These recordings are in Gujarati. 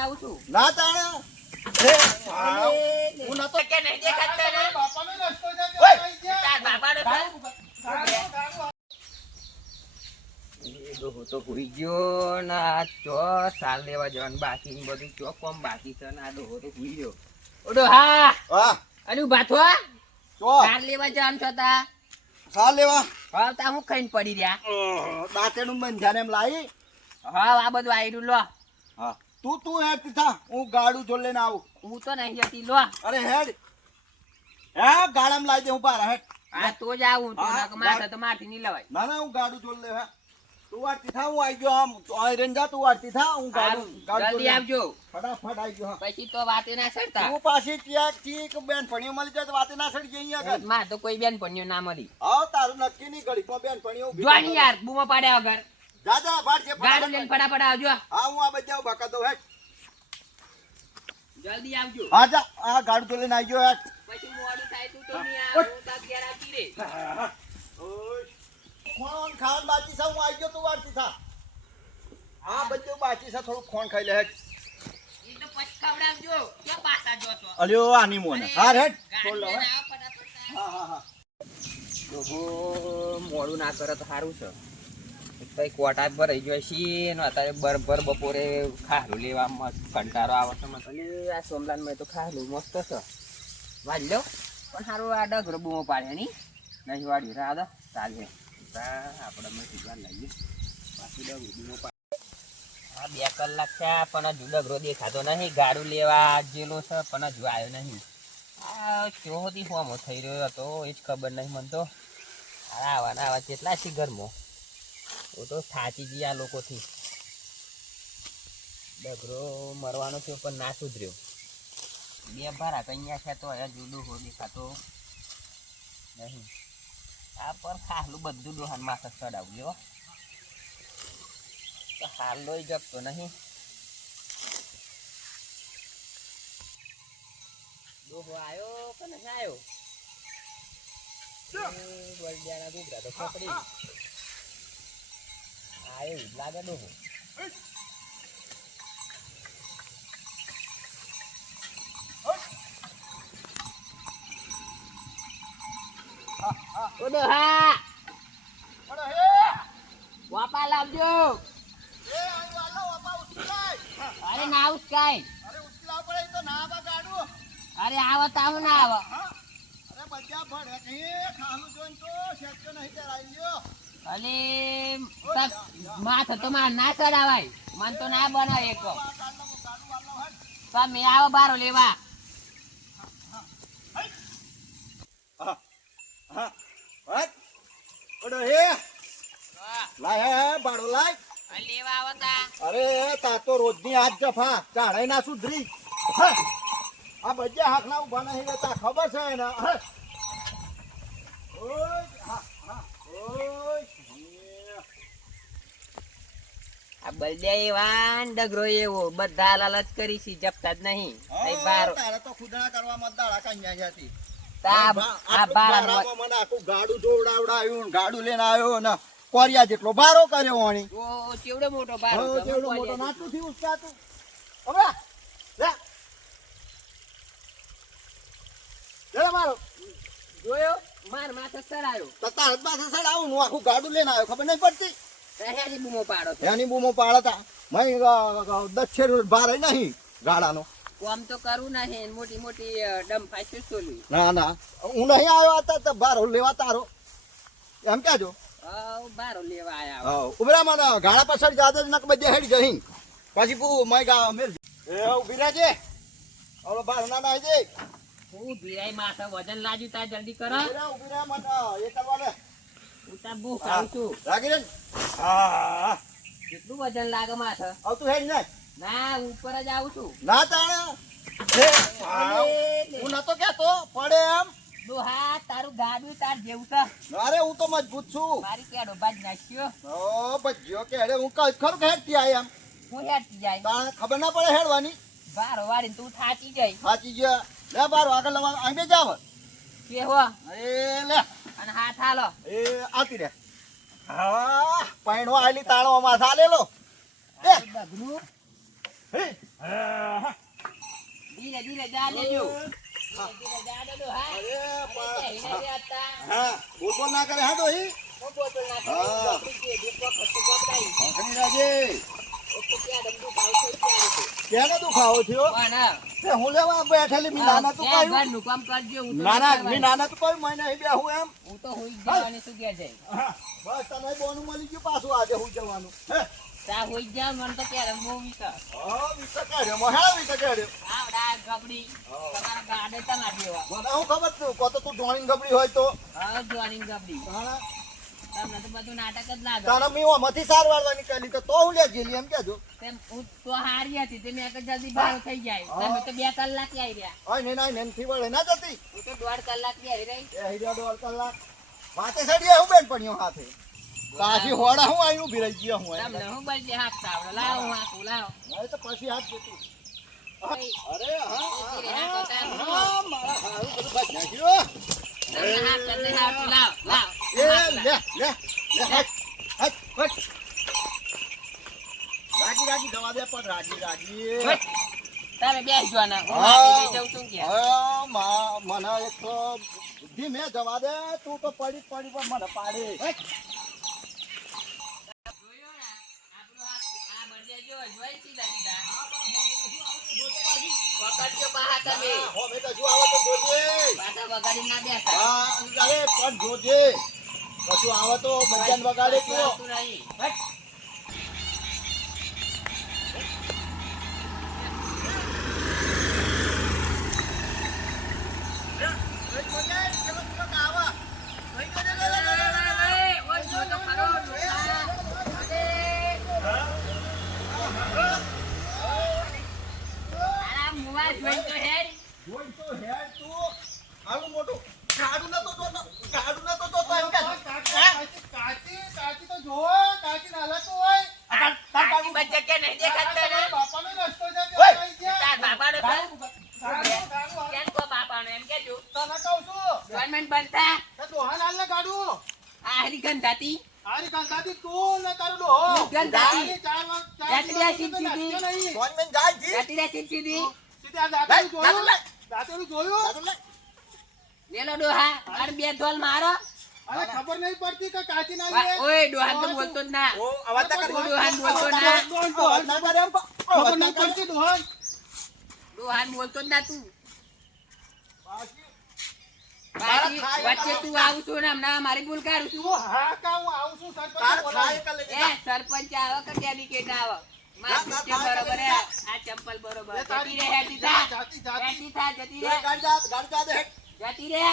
જાઉં છું. ના તાણા હું નતો કે નહીં દેખાતા ને? બાપાનો રસ્તો છે કે ઓય, આઈ ગયા. તાર બાપાનો છે? ગાડું. એ ડોહો તો ભૂઈ ગયો ને આ ચો સાલ લેવા જવાનું બાકી ને બધું ચો કોમ બાકી છે ને આ ડોહો તો ભૂઈ ગયો. ઓ ડોહા, હા અરે ઉભા થો. ચો સાલ લેવા જવાનું છો તા? સાલ લેવા હા, તા હું ખાઈને પડી રહ્યા. દાંતેડું બંધાને એમ લાવી. હા, આ બધું આયરું લો. હા તું હેડ થા હું ગાડું જોડ લઈને આવું. હું તો નહીં જતી લો. અરે હેડ હે ગાડામાં લાવી દે હું પારા હેડ. આ તો જ આવું તો હા, નક માથે તો મારથી નહીં લવાય. ના ના હું ગાડું જોડ લે હે તું વાળતી થા હું આવી ગયો આમ આયરન જા તું વાળતી થા હું ગાડું હારું, જોડ જલ્દી લઈને. આવજો. ફટાફટ આવી ગયો હા પછી તો વાતે ના સડતા. તું પાછી ચેક ચીક બેન ભણીઓ મળી જાય તો વાતે ના સડી ગઈ અહીંયા આગળ. માર તો કોઈ બેન પણ્યો ના મળી. હા તારું નક્કી નહીં ઘડી તો બેન ભણીઓ જોવાની યાર બૂમો પાડ્યા વગર. જા જા વાળ છે ગાડી લઈને ફટાફટ આવજો. હા હું આ બધા બકા દઉં હેડ. જલ્દી આવજો. હા જા આ ગાડું જોડ લઈને આવી ગયો હેડ. પછી મોડું થાય તું તો નહીં આવ. હું તાર ઘેર આવતી રે. ઓય ખોણ ખાન બાકી છે હું આવી ગયો તું વાળતી થા. હા બધું બાકી છે થોડું ખોણ ખાઈ લે હેડ. ઈ તો પછી ખવડાવજો. ક્યાં પાછા જોતો? અલ્યો આની મોને હા હેડ ગાડી છોડ લો લઈને હે. આવો ફટાફટ. હા હા હા ઓહો, મોડું ના કરે તો સારું છે. કઈ કોટા ભરાઈ ગયો છે ને અત્યારે બરબર બપોરે ખારું લેવા મસ્ત કંટાળો આવે છે મને. અલી આ સોમલાનમાં તો ખારું મસ્ત છે. વાજ લો પણ સારું આ ડગરો બૂમો પાડે નહીં વાળ્યું રા દો ચાલે. આપણે મસ્તી વાર લાવીએ પાછી ડગરો બૂમો પાડે. આ 2 કલાક થયા પણ હજુ ડગરો દેખાતો નહીં. ગાડું લેવા જેલો છે પણ હજુ આવ્યો નહીં. આ ચોથી ફોર્મો થઈ રહ્યો હતો એ જ ખબર નહીં મને તો. આવા કેટલા છે ઘરમાં. હું તો થાચી ગઈ આ લોકોથી. ડગરો મરવાનો થયો પણ ના સુધર્યો. 2 ભારા કન્યા છે તો હજુ ડોહો દેખાતો નહીં. આ પર ખાલું બધું ડોહાન માથે ચડાવ્યું તો હાલ લોહી જપતો નહીં. ડોહો આવ્યો કે નહીં આવ્યો? વલડિયાના ઘૂઘરા તો પકડી આવ્યો જ લાગે ડોહો. ઓ ડોહા, અરે હે વાપા લાવજો. એ આઈ વાલો બાપા ઉઠલાય. અરે ના ઉસકાય. અરે ઉઠલા પડે તો ના બા ગાડું. અરે આવો તાવ ના આવો. અરે બધા ભડે કે ખાનું જોઈને તો શેકતો નહીં ચડાઈ ગયો. અલે માથે તો માર ના ચડાવાય. મન તો ના બનાવે એક. ગાડું વાલો હેડ. તમે આવો બારો લેવા. હા હા હટ ઓડો હે લાય હે બાડો લાય. લેવા આવો તા. અરે તા તો રોજની આજ જફા ચાળે ના સુધરી. હા આ બધા હાકના ઉભા નહીં રહેતા ખબર છે ને. ઓય હા હા ઓય આ બળદિયા એવા ને ડગરો એવો બધા લાલચ કરી છે જપતા જ નહીં. એ બારો તારે તો ખુદણા કરવામાં દાડા કાંઈ જતી. તા આ બારા બારામાં મને આખું ગાડું જોવડાવડાવ્યું ને ગાડું લઈને આવ્યો ને કોરિયા જેટલો બારો કર્યો વાણી. ઓ કેવડો મોટો બારો. હો, જેવડો મોટો નાટું થયું ઉસકાતું. હવે લે લે મારો જોયો માર માથે સરાયો. તો તાર પાસે સડાવું હું આખું ગાડું લઈને આવ્યો ખબર નહીં પડતી. રહેલી બૂમો પાડો છો. એની બૂમો પાડતા મય દક્ષેર ભાર નહીં ગાડાનો. કોમ તો કરું નહીં મોટી મોટી ડંફા ચૂસોલી. ના ના હું નહીં આવ્યો હતા તો બારો લેવા તારો એમ કહેજો. બારો લેવા આયા. હા ઉભરા મને ગાડા પાછળ જાતો નક બધે હેડી જઈ પછી પુ મય ગા મેલ એ ઉભી રહેજે. ઓલો બાર ના ના જઈ હું ભીરાઈ માથે વજન લાજ્યું તા જલ્દી કરો. ઉભી રહે મને એ કરવા લે. હું તા બહુ ખાઉં છું. લાગી રે હા કેટલું વજન લાગે માથે? આવતું હેડ ને ના ઉપર જ આવું છું. ના તાણે હું નતો કેતો પડે એમ. ડોહા તારું ગાડું તાર જેવું છે. અરે હું તો મજબૂત છું. મારી કેડો બાજ નાખ્યો. ઓ બજ્યો કે હેડે હું ખરું કે હેડતી આય એમ. હું હેઠી જાય. તાણે ખબર ના પડે હેડવાની. બારો વાળીને તું થાકી જાય. સાચી ગયા લે બારો આગળ લવા આંબે જાવ. કે હો એ લે અને હાથ હાલો. એ આતી રે હા પાણો આલી તાળો માં ચાલેલો એ ડગલું હે હા. ધીરે ધીરે જા દેજો. ધીરે ધીરે જા દેજો, હા. અરે પણ હિને રે હતા. હા બોલ બોલ ના કરે હા ડોહી હું બોલતો ના કરે. હા. ગોપડી કે દીપો ખસ્તો ગોપડાઈ. ભગની રાજે એક તો ક્યાં ડમડું ભાવ થઈ ગયા છે. કેનો દુખાવો થયો પણ તે હું લેવા બેઠેલી મી નાના તો ત્યાં કયું ઘરનું કામ કરજો. હું તો નાના નહીં મી કરવાનું. નાના તો કયું મહિને અહીં બેહું એમ હું તો હુઈ જ જવાની શું કે છે. હા, બસ તને બોનું મળી ગયું પાછું આજે હું જવાનું હે તા હુઈ જ જાવ મને તો ક્યારે બહુ વિચાર. હા વિશે કાઢ્યો મહાળા વિશે કાઢ્યો આવડા ગબડી તમારા ગાડે તમારી જેવા. મને હું ખબર તું કો તો તું જોઈન ગબડી હોય તો હા જોવાની ગબડી. તાણા તમને તો બધું નાટક જ લાગે. તાણા મી ઓમાંથી સારવારવાની કરી તો હું લે જેલી એમ કેજો તેમ હું તો હારી હતી તે મેં કે જલ્દી બહાર થઈ જાય. તમે તો 2 કલાક આવી રહ્યા. ઓય ને ના નેમથી વળે ના જતી હું તો 1.5 કલાક ની આવી રહી. એ હીરા દોડ કલાક માથે સડીએ હું બેન પડ્યો હાથે પાછી હોડા હું આયું ઉભી રહી ગયો હું તમને હું બળજે હાથ સાવડો લાવો હું હાથ લાવો. હવે તો પછી હાથ જોતું એ, અરે હા ધીરે હાથો તાર હું. હા મારા હારું બધું બાજ નાખ્યો તમને હાથ તમને હાથ લાવ લાવ. એ લે લે લે હટ હટ હટ રાજી રાજી દવા દે પણ રાજી રાજી હટ. તમે બેસજો ના હું હા. હાથી લઈ જાઉં છું કે. હા મને એક તો બુદ્ધિ મેં જવા દે તું તો પડી પડી પણ મને પાડે જોયો ને આપણો હાથ આ બળજે જો જોઈ સીધા સીધા. પકડજો પાહા તમે. હો બેટા શું આવે તો જોજે પાછા વગાડી ના બેસતા. હા અરે પણ જોજે કશું આવે તો બજાન વગાડે કયો આવતું નહીં. હટ. ઓય જો તો ખરો ડોસા. આ મુવા જોઈ તો હેડ. જોઈ તો હેડ તું આવું મોટું ગાડું નતો તો એમ કે કાચી તો જોવો કાચી નાલા તો હોય કાકી બચ્ચા કે નહીં દેખાતા ને. બાપાનો રસ્તો છે તે ઓય! કઈ ગયા તાર બાપાનો ભાઈ. ગાડું કેમ કો બાપાનો એમ કેજો. તને કહું છું ગવર્નમેન્ટ બનતા કે દોહાન હાલ ને ગાડું આ હરી ગંધાતી. આરી કાંતાથી તું ને તારું ડોહો ગંધાતી. આરી ચાર જાતરી સીધી. નહીં ગવર્નમેન્ટ જાય છે જાતી રે સીધી. સીધા દાંતેલું દાંતેલું જોયું લાય. દાંતેલું જોયું દાદુ લે લેલો ડોહા અને 2 ધોલ મારો. અરે ખબર નહીં પડતી કે કાચી ના લે ઓય ડોહા તો બોલતો જ ના. ઓ અવાજ ના કરે ડોહાન બોલતો ના. અવાજ ના કરે એમ ખબર નહીં પડતી ડોહાન ડોહાન બોલતો જ ના તું. પાછી બાકી વચ્ચે તું આવું છું ને હમણાં મારી ભૂલ કાઢું છું. હા કા હું આવું છું તાર સરપંચ થાય કલે એ સરપંચ આવે કે ડેલિકેટ આવે. માર ના, સિસ્ટમ ના, બરોબર હે. આ ચંપલ બરોબર. જતી રે હેડી થા. જાતી હેડી થા જતી રે. ગાડી જા દે જતી રે.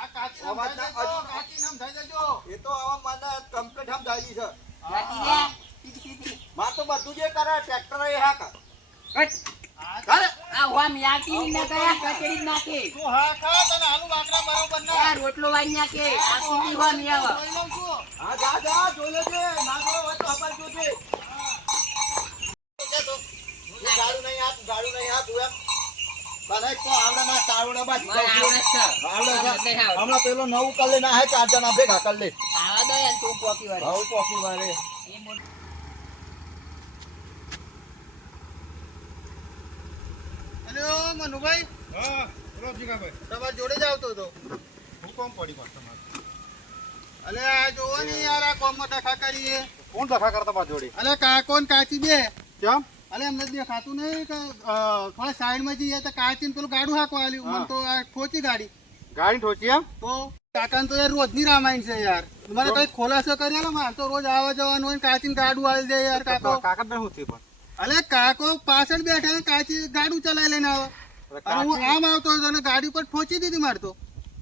આ કાચી નામ અવાજ થઈ ના- જજો કાચી નામ થઈ જજો એ તો આવા મને કમ્પ્લીટ સમજાયેલી છે જતી રે. સીધી સીધી. માં તો બધું જે કરે ટ્રેક્ટર એ હા કર હટ. ચાલે આ હોમ યાકી ન ગયા કચડી જ નાખે. તું હા ખા તને આલુ બાકડા બરોબર ના આ રોટલો વાઈ નાખે. આ સીધી હોમ આવે. જોઈ લઉં છું હા જા જા જોઈ લેજે ના જોયો હોય તો ખબર જોજે ગાડું નહીં હાથ તું એમ તને તો આવડે ના તાવડે બાજુ મને આવડે છે. આવડે છે મને નહીં આવડે. હમણાં પેલો નવું કર લે ના હે 4 જણા ભેગા કર લે આવા દો યાર તું પોકી વાળી. હવે પોકી વારે એ બોલ. હેલો મનુભાઈ હા બોલો જીગાભાઈ તમારા જોડે જ આવતો હતો હું કોમ પડી પાછો તમારે અલે આ જોવો ને યાર આ કોમમાં ડખા કરીએ કોણ દખા કરતા તમારા જોડે અલે કાકો ને કાચી બે કેમ અલે એમને દેખાતું નહીં કે થોડા સાઈડમાં જઈએ તો કાચી ને પેલું ગાડું હાંકવા આલ્યું મને તો આ ખોચી ગાડી ગાડી ઠોચી એમ તો કાકાને તો યાર રોજની રામાયણ છે યાર મને કઈ ખોલાસો કરી આલો મારે તો રોજ આવવા જવાનું હોય ને કાચી ને ગાડું આલી દે યાર કાકો કાકા ને શું થયું પણ અલે કાકો પાછળ બેઠા ને કાચી ગાડું ચલાવી લઈને આવે અને હું આમ આવતો હતો અને ગાડી પર ઠોચી દીધી મારે તો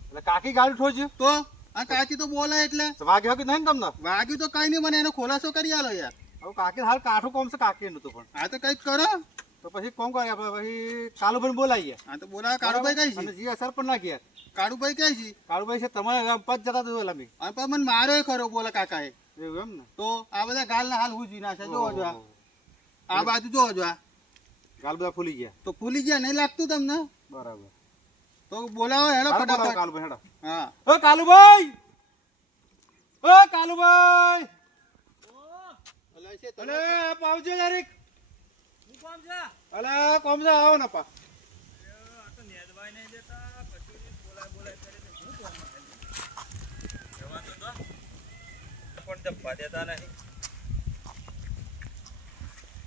એટલે કાકી ગાડી ઠોચ્યું તો આ કાચી તો બોલાય એટલે તો વાગ્યો કે નહીં ને તમને વાગ્યું તો કઈ નહીં મને એનો ખોલાસો કરી આલો યાર હવે કાકી હાલ કાઠું કોમ છે કાકી નું તો પણ આ તો કઈક કરો તો પછી કોમ કરીએ આપણે પછી કાલુભાઈ બોલાવીએ આ તો બોલા કાળુભાઈ કઈ અને છે જી અસર પણ ના ગયા કાળુભાઈ કઈ છે કાલુભાઈ છે તમે પદ જતા તો લંબી અને પણ મને માર્યો ખરો બોલા કાકાએ એવું એમ ને તો આ બધા ગાલ ના હાલ હું જીના છે જોવો જો આ બાજુ જોવો જો આ ગાલ બધા ફૂલી ગયા તો ફૂલી ગયા નહીં લાગતું તમને બરાબર તો બોલાવો હેડો હાલો બોલાવો ફટાફટ કાલુભાઈ હેડો હા ઓ કાલુભાઈ ઓ કાલુભાઈ અલે પાવજો જરીક હું અલે કોમ છે આવો ને પા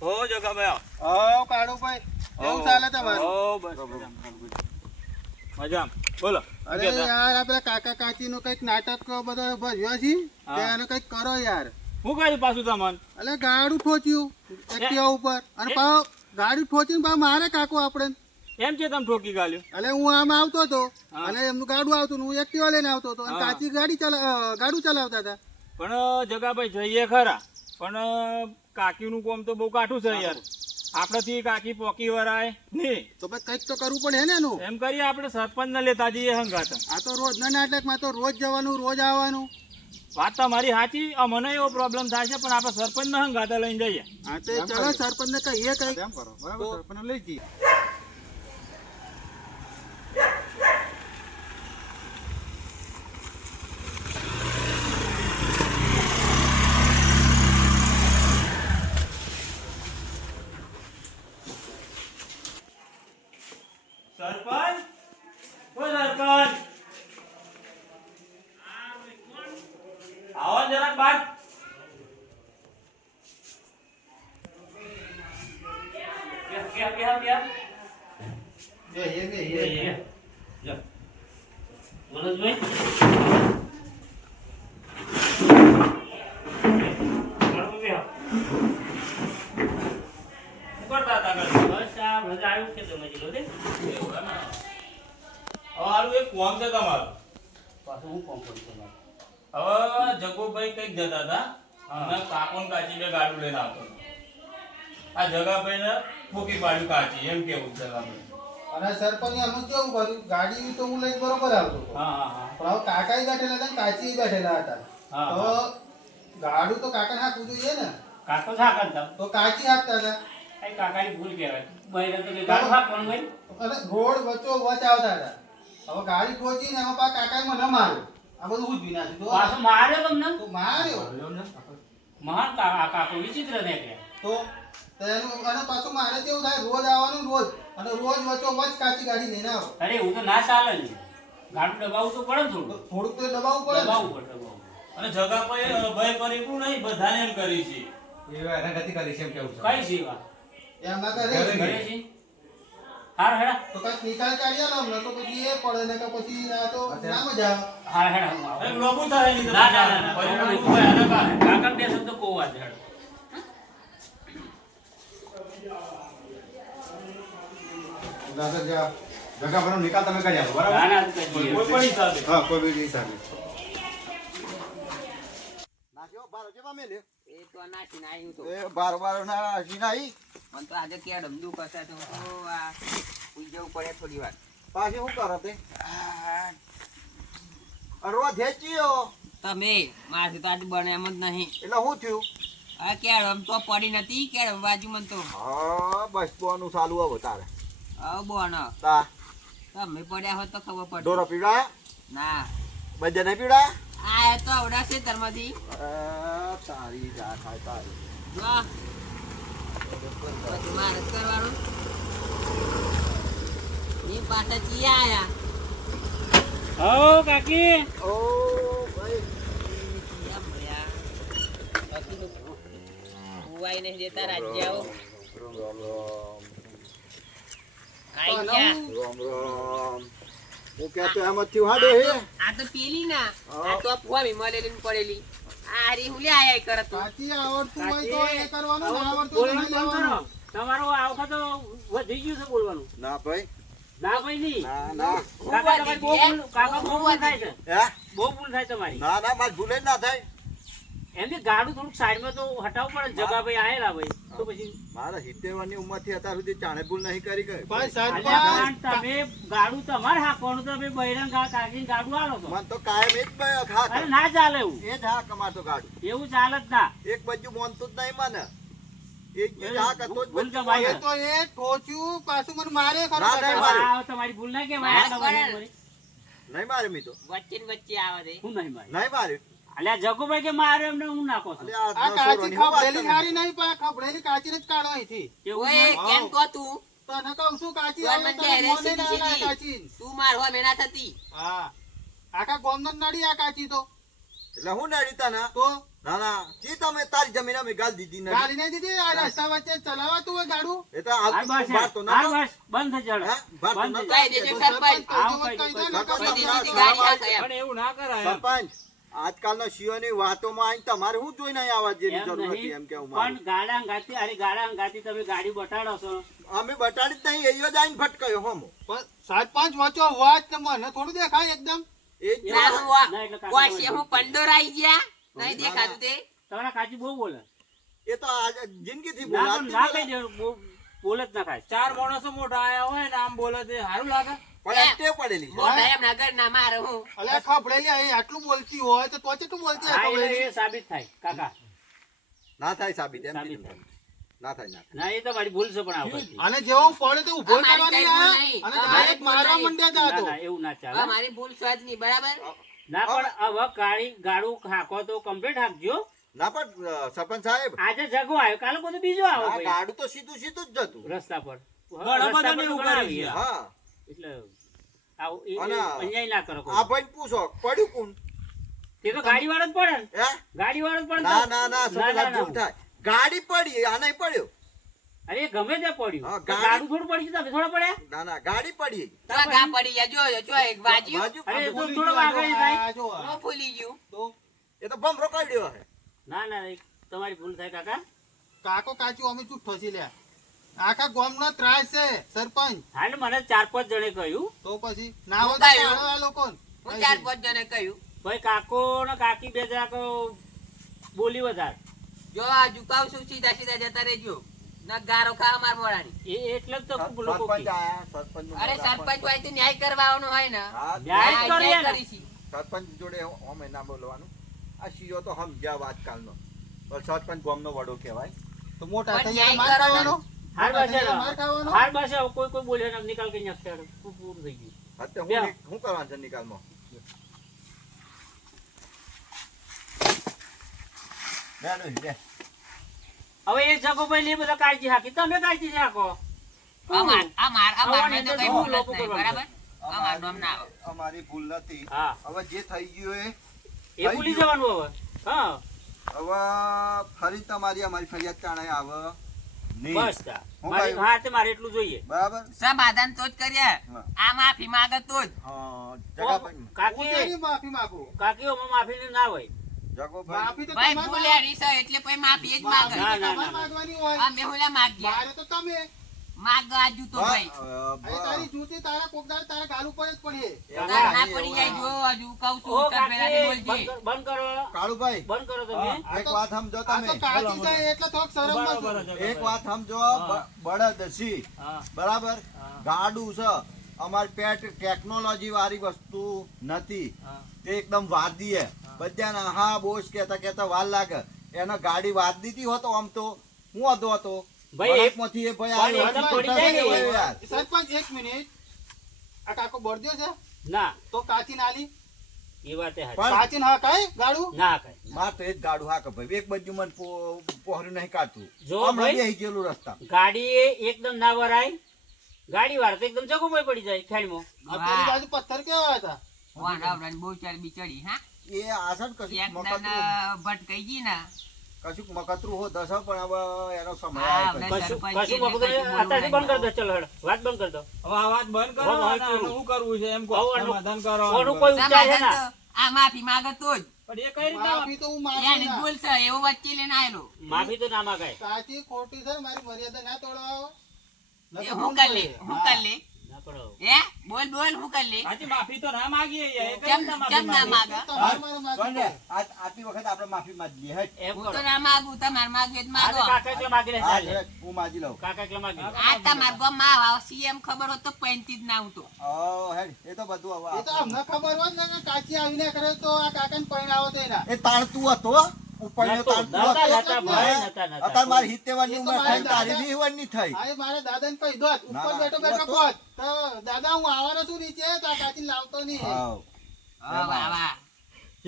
આવો કાળુભાઈ કેવું ચાલે તમારું બોલો અરે યાર આ પેલા કાકા કાકી નું કઈક નાટક બધા ભજ્યો છે તેને કઈક કરો યાર હું કહ્યું પાછું તમને એટલે ગાડું ઠોચ્યું એક્ટિવા ઉપર અને પાછો ગાડી ઠોચીને પાછો મારે કાકો આપણે એમ છે તમે ઠોકી ગાલ્યું એટલે હું આમ આવતો હતો અને એમનું ગાડું આવતું હું એક્ટિવા લઈને આવતો હતો અને કાચી ગાડું ચલાવતા હતા પણ જગાભાઈ જઈએ ખરા પણ કાકીનું કોમ તો બહુ કાઠું છે યાર આપણાથી કાકી પોકી વરાય નહીં તો પછી કંઈક તો કરવું પડે ને એનું એમ કરીએ આપણે સરપંચ ને લેતા જઈએ હંગાત આ તો રોજ ના નાટકમાં તો રોજ જવાનું રોજ આવવાનું વાત તમારી સાચી મને એવો પ્રોબ્લેમ થાય છે પણ આપણે સરપંચ ને હંગાતે લઈને જઈએ હા તો ચલો સરપંચ ને કહીએ કઈ એમ કરો બરાબર સરપંચ લઈ જઈએ સરપંચ ઓ સરપંચ આવો જરાક બાદ જગોભાઈ કઈક જતા હતા અને કાકો ને કાચી બે ગાડું લઈને આવતો આ જગાભાઈ ને ફૂકી પાડ્યું કાચી એમ કેવું જગાભાઈ અને સરપંચ અમુક કેવું કર્યું ગાડી તો હું લઈને બરોબર આવતો હતો પણ હવે કાકા બેઠેલા હતા ને કાચી બેઠેલા હતા તો ગાડું તો કાકા હાંકવું જોઈએ ને કાકો થાકતા તો કાચી હાંકતા હતા કઈ કાકાની ભૂલ કહેવાય બહેરા તો ગાડું હાંકવાનું હોય અને રોડ વચ્ચો વચ આવતા હતા હવે ગાડી ઠોચી ને એમાં પા કાકાએ મને માર્યો આ બધું હું જ વિનાશી તો પાછો માર્યો તમને તો માર્યો મહાન કાકો વિચિત્ર નીકળ્યા તો તેનું અને પાછું મારે કેવું થાય રોજ આવવાનું રોજ અને રોજ વચ્ચો વચ કાચી ગાડી લઈને આવો અરે હું તો ના ચાલે ને ગાડું દબાવવું તો પડે ને થોડું થોડુંક તો દબાવવું પડે ને. દબાવવું પડે દબાવવું અને જગાભાઈ ભય પરિપૂર્ણ નહીં બધાને એમ કરી છે કઈ સેવા એમ ના કરે ઘરે છે હાર હેડા તો કઈક નિકાલ કાઢી આલો અમને તો પછી એ પડે ને કે પછી આ તો ના મજા આવે હાર હેડા હું આવું. એમ લોબુ થાય નહીં ના ના ના પરિપૂર્ણ થાય આના કારણે. કાકા બે શબ્દ કહું આજે હેડો જગાભાઈનો નિકાલ તમે કરી આપો બરાબર ના ના તું કઈ કોઈ પણ હિસાબે હા કોઈ બી હિસાબે નાખ્યો બારો કેવા મેલ્યો એ તો નાખીને આવ્યું તો એ બારો બારો ના નાઈ મને તો આજે કેડમ દુખ હશે તો હું આ ઉઈ જવું પડે થોડી વાર પાછી શું કરો તે અરવા ધેચીયો તમે મારથી તો આજે બને એમ જ નહીં એટલે શું થયું આ કેડમ તો પડી નથી કેડમ બાજુ મને તો હા બસ બોનું ચાલુ હવે તારે હવે બોન તા તમે પડ્યા હોત તો ખબર પડે ડોરો પીવડાયા ના બધા નહીં પીવડાયા આ તો આવડા છે તરમાંથી તારી જા ખાય તારી જો પછી મારે જ કરવાનું એ પાછા ચિયા આયા હો કાકી ઓ ભાઈ ચિયા મળ્યા બાકી તો ઉવાઈ નહીં દેતા રાજ્ય આવો આઈ ગયા રામ રામ હું કહેતો એમ જ થયું હાડે હે આ તો પેલી ના આ તો ફુવા મળેલી ને પડેલી આ હરી હુલે આયા કરત કાચી આવડતું હોય તો એ કરવાનું ના આવડતું હોય તો નહીં લેવાનું. તમારો આ વખત વધી ગયું છે બોલવાનું ના ભાઈ ના ભાઈ નહીં ના ના કાકા તમારી બહુ ભૂલ કાકા બહુ ભૂલ થાય છે હે બહુ ભૂલ થાય તમારી ના ના મારી ભૂલે જ ના થાય એમની ગાડું થોડુંક સાઈડમાં તો હટાવવું પડે જગા ભાઈ આયેલા ભાઈ તો પછી મારા 70 ની ઉંમર થી અત્યાર સુધી ચાણે ભૂલ નહીં કરી ગઈ ભાઈ અલ્યા સરપંચ પણ તમે ગાડું તમારે હાંકવાનું તમે બૈરંગ કાકી ગાડું આલો તો મન તો કાયમ એ જ હા અરે ના ચાલે એવું એ જ હા કમાતો ગાડું એવું ચાલે જ ના એક બાજુ મોનતું જ નહીં મને એક જ હા કરતો જ ભૂલ બધું તમારી. એ તો એ ઠોચ્યું પાછું મને મારે ખરો ના, ના, મારે. આ તમારી ભૂલ ના કેવાય આ તમારી ભૂલ. નહીં મારે મી તો વચ્ચે ને વચ્ચે આવે છે હું નહીં મારી નહીં મારે અલ્યા જગુભાઈ કે મારે એમને હું નાખો છું. અલ્યા, આ આ કાચી નવસો રોની ખબરેલી હારી નહીં પણ આ ખબરેલી કાચીને જ કાઢો અહીંથી. એવું ઓય છે? કેમ કહો તું તને કહું છું કાચી તું આવે મને તને હેરે મોને સીધી ના ના સીધી. કાચી. તું મારવા મેના થતી હા આખા ગામનો જ નડી આ કાચી તો એટલે હું નડી તને તો ના ના જી તમે તારી જમીન અમે ગાલ દીધી નડી. ગાડી નહીં દીધી આ રસ્તા વચ્ચે ચલાવાતું હોય ગાડું. એ તો હાલ આવતું બસ બહાર તો ના હાલ બસ બંધ થઈ જાડો. હા? બહાર તો બંધ ના થઈ કઈ જાડો. દેજો સરપંચ આવો કહી કઈ દો, દો, કહી દો, કઈ કહી દો. સીધી સીધી ગાડી હાથ એમ. પણ એવું ના કરાય એમ. સરપંચ આજકાલના શિયોની વાતોમાં આઈને તમારે શું જોઈને અહીં આવવા જેની એમ જરૂર હતી નહીં, એમ કેવું પણ મારું. ગાડા અંગાથી અરે ગાડા અંગાથી તમે ગાડી બટાડો છો. અમે બટાડી જ નહીં એયો જ આઈને ફટકાયો હોમો પણ સરપંચ વચ્ચો વાત ને મને થોડું દેખાય એકદમ. એ જ ના ને. હું વા- ના, એટલે કાકા વાસીએ હું પંડોર આઈ ગયા નહીં દેખાતું તે તમારા કાચી બહુ બોલે. એ તો આજે જિંદગીથી ના બોલાતી પણ ના બોલે. કઈ દેવું, બહુ બોલે જ ના ખાય. ચાર માણસો મોટા આયા હોય ને આમ બોલે તે સારું લાગે. પણ આ ટેવ પડેલી છે. મોઢા એમ નગર ના મારે હું અલ્યા ખબરેલી અહીં આટલું બોલતી હોય તો કેટલું બોલતી હોય હા, એટલે ખબરેલી? એ સાબિત થાય કાકા, ના થાય સાબિત એમ સાબિત કીધું. થાય. ના થાય ના થાય. ના એ તો મારી ભૂલ છે પણ આ વખતે. અને જેવો પડે તો ઉભો અમારી કરવાની કઈ ભૂલ આ નહીં. અને અમારી ડાયરેક્ટ ભૂલ મારવા નહીં. માંડ્યા હતા ના તો. ના એવું ના હવે ચાલે. મારી ભૂલ સજ નહીં બરાબર ના પણ હવે ગાડું હાંકો તો કમ્પ્લીટ હાંકજો. ના પણ સરપંચ સાહેબ આજે જગો આવ્યો, કાલે કોઈ બીજો આવો આ ભાઈ ગાડું તો સીધું સીધું જ જતું. રસ્તા પર. ઘણા રસ્તા બધાને પર તો એવું ઘણા કરે આવી છે. ગયા. હા એટલે આવું અને અન્યાય ના કરો કોઈ. આ ભાઈ પૂછો પડ્યું કોણ તે તો ગાડી વાળો જ પડે ને, હે ગાડી વાળો જ પડે ને ના તો. ના ના ના, સરપંચ ના, ભૂલ થાય. ગાડી પડી આ નહીં પડ્યો. અરે ગમે તે પડ્યું હા, તો ગાડું થોડું પડી ગયું, તમે થોડા પડ્યા. ના ના ગાડી પડી. તો આ ગા પડી ગયા જો જો એક બાજુ બાજુ અરે તો ભૂલી થોડો ગયો, આગળ થાય. આ જો આ. હું ભૂલી ગયું તો એ તો ભમરો કાઢ્યો હે. ના ના એ તમારી ભૂલ થાય કાકા. કાકો કાચું અમે ચૂપ થશી લ્યા. આખા ગામનો ત્રાસ છે સરપંચ. હાલ મને 4-5 જણે કહ્યું તો પછી ના હોય હું તો કાઢ્યો. કાઢો આ લોકોને. હું 4-5 જણે કહ્યું ભાઈ કાકો ને કાકી બે જરાક બોલી વધારે. જો આ ઝુકાવશું સીધા સીધા જતા રહેજો ન ગારો ખા માર મોડાની એટલે જ તો ખૂબ લોકો સરપંચ કહે. આયા, સરપંચનું અરે મોઢા સરપંચ હોય તો ન્યાય કરવાનો હોય ને હા, ન્યાય જ કરીએ ને. કરીશી. સરપંચ જોડે અમે ના બોલવાનું. આ શિયો તો સમજ્યા આજકાલનો. પણ સરપંચ ગામનો વડો કહેવાય. તો મોટા પણ થઈને ન્યાય માર કરવાનો. ખાવાનો. હાલ મોટા બસ થઈને માર ખાવાનો. હાલ બસ હવે કોઈ બોલે ને નિકાલ કરી નાખશે. પૂરું થઈ ગયું. અત્યારે બે. શું કરવાનું છે નિકાલમાં? લે, લે, લે. હવે એ જગો ભાઈ લે બધા કાળજી હાકી, તમે કાળજી રાખો. આ મારને તો કઈ આવા ભૂલ જ લોકો નહીં, કરવાના. બરાબર આ માર નામ ના આવે. અમારી ભૂલ નથી. હા હવે જે થઈ ગયું એ એ ભૂલી જવાનું હવે. હા હવે ફરી તમારી અમારી ફરિયાદ કારણે આવે નહીં. બસ તા. હું મારી કહ્યું? હા તે મારે એટલું જોઈએ. બરાબર સમાધાન તો જ કરીએ હા. આ માફી માંગે તો જ હા, હું જગાભાઈ હું કાકી તેની માફી માંગુ. કાકી અમે માફી ની ના હોય. જગોભાઈ માફી તો ભાઈ તમારે ભૂલે હરીશ એટલે પછી માફી જ માંગે ના, ના, તમારે ના. માંગવાની હોય. અમે હુલા માગ્યા મારે તો તમે. માગ આજુ તો ભાઈ અહીં તારી જૂતી તારા કોકદાર તારા ગાલ ઉપર જ પડીએ. તાર ના પડી જાય જો હજુ કહું છું ઓ તાર પહેલાથી કાકી બોલજે બંધ કરો કાળુભાઈ બંધ કરો તમે. એક વાત સમજો આ તો તમે. કાચી છે એટલે થોડોક શરમમાં છું. બરાબર. એક વાત સમજો બળદસી હા. બરાબર હા. ગાડું છે અમારી પેટ ટેકનોલોજી વાળી વસ્તુ નથી. હા. તે એકદમ વાદી હે બધાના હા બોસ કહેતા કહેતા વાર લાગે. એને ગાડી વાદ દીધી હોત આમ તો હું હતો હતો ભાઈ, બળદમાંથી એ ભાઈ પણ આવ્યો. એકદમ થોડી જાય ને એ. યાર. સરપંચ એક મિનિટ. આ કાકો બળદ્યો છે ના તો કાચી નાલી એ વાત હાચી. પણ કાચી હા કાંઈ ગાડું. ના કઈ માર તો એ જ ગાડું હા કે ભાઈ એક બાજુ મને પોહર્યું નહીં કાઢતું જો હમણાં ભાઈ. બેસી ગયેલું રસ્તા. ગાડી એ એકદમ ના વરાય. ગાડી વાળા તો એકદમ જગો પડી જાય ખેડમાં. આ પેલી બાજુ પથ્થર કેવા હતા. વાંઢાવડાની બહુ ચાર બિચારી હા એ આસન કશું એક મકતરું દાન ભટકાઈ ગઈ ને કશુંક મકતરું હો દસ પણ હવે એનો સમય હા, આવ્યો હવે પછી. કશું કશું મગજ અત્યારથી બંધ કરી દો. ચલો હેડો વાત બંધ કરી દો. હવે આ વાત બંધ કરો હવે અને આનું શું કરવું છે એમ કહો. હવે આનું- સમાધાન કરો. કોનું કોઈ ઉચ્ચાર છે સમાધાન ના. તો આ માફી માંગે તો જ પણ એ કઈ રીતે માફી તો હું માંગુ એને ના. ભૂલ છે એવો વચ્ચે લઈને આયેલો માફી તો ના માગાય. કાચી ખોટી છે મારી મર્યાદા ના તોડવા. એ હું કર લે હું કર લે ના પડો. હે બોલ બોલ હું કર લે સાચી માફી તો ના માગીએ યાર. એ કઈ કેમ રીતે કેમ ના માફી માગે તમારે મારે માફી પણ ને, આટલી વખત આપણે માફી માંગી લઈએ. હેટ. એમ હું કરો. તો ના માગું તમારે માગવે તો આ માગો તો કાકા એકલા માગી લે હા, ચાલે. હેટ, હું માજી લઉં. કાકા એકલા માગી લે. આ તમાર ગામમાં આવા સીએમ ખબર હોત તો પૈંતી જ ના આવતો હેટ, એ તો બધું હવે એ તો અમને ખબર હોત ને કે કાચી આવીને કરે તો આ કાકાને પૈણાવો તો એના. એ તાણતું હતો ઉપરનો નતો, તાણતું નતા, હતો. નતા, ભાઈ, નતા, નતા. અત્યારે મારી 70 ની એ તો ઉંમર મારા થઈ તારી દાદા- 20 ની થઈ. હા, એ મારા દાદાને કહી દોત. ના, ઉપર ના, બેઠો બેઠો તું કહોત. તો દાદા હું આવવાનો છું નીચે તો આ કાચીને લાવતો નહીં. હાવ. વાહ વાહ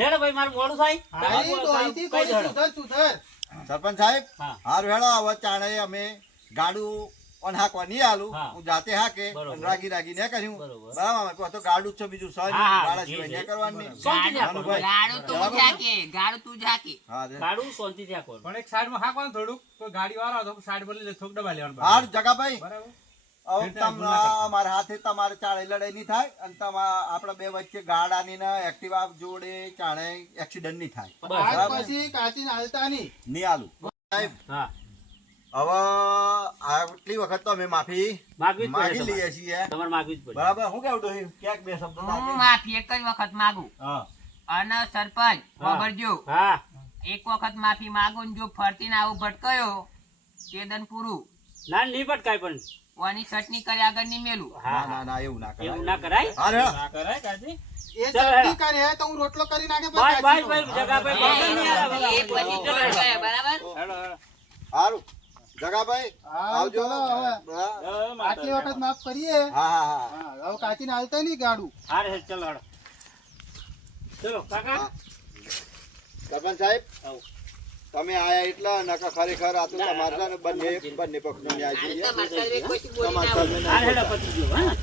લેડો ભાઈ મારું મોડું થાય હારી તો અહીંથી કઈ કોઈ દડો. સુધર સરપંચ સાહેબ હા. હારું હેડો હવે ચાણે અમે ગાડું ઓન હાકવા નહીં આલું હા. હું જાતે હાકે બરોબર. અને રાગી ને કર્યું બરોબર. બરાબર અમે કહો તો ગાડું જ છે બીજું સહ હા, હા, ગાડા જી, સિવાય જી. ને કરવાનું નહીં. શાંતિ થી આપો. ભાઈ. ગાડું તું બરાબર. જાકે ગાડું તું જાકે હા રે. ગાડું શાંતિથી આપો. પણ એક સાઈડમાં હાંકવાનું થોડુંક કોઈ ગાડી વાળો આવે તો સાઈડ પર લઈ થોક ડબા લેવાનું હારું જગાભાઈ બરાબર હવે એટલે ભૂલ ના કરતા. મારા હાથે તમારે ચાળે લડાઈ નહીં થાય અને આપણા બે વચ્ચે ગાડાની ને એક્ટિવા જોડે ચાણે એક્સિડન્ટ નહીં થાય આજ બરાબર. પછી કાચીને હાલતા નહીં નહીં આલું સાહેબ હા હવે આટલી વખત તો અમે માફી માગવી જ માગી પડે લઈએ છીએ તમારે માગવી જ પડે બરાબર હું કેવું ડોહી ક્યાંક બે શબ્દ હું નાખી. માફી એક જ વખત માંગુ હા અને સરપંચ હા. ખબરજો હા એક વખત માફી માંગુ ને જો ફરતીને આવું ભટકાયો તેદન પૂરું ના નહીં પટકાય પણ વાની ચટણી કરી આગળ નહીં મેલું ના હા ના ના એવું ના એવું કરાય ના કરાય હા રે. ના કરાય કાચી એ ચાલો, ચટણી કરે તો હું રોટલો કરી નાખે ભાઈ ભાઈ ભાઈ કાચીનો. જગાભાઈ ભાઈ નહીં આવે. એ પછી જોઈ ગયા, બરાબર હેડો, હેડો. હારું જગાભાઈ હા, આવજો ચલો હવે. હા આટલી વખત માફ કરીએ હા હા હા, હવે કાચીને હાલતા નહીં ગાડું હારે હેડ, ચલો હેડો. ચલો કાકા હા. સરપંચ સાહેબ આવો. તમે આયા એટલા નકા ખરેખર આ તો તમારા બંને પક્ષનો ન્યાય જોઈએ તમારે કોઈ બોલી ના તમારા હોય. સામે હારે હેડો પતી ગયો હા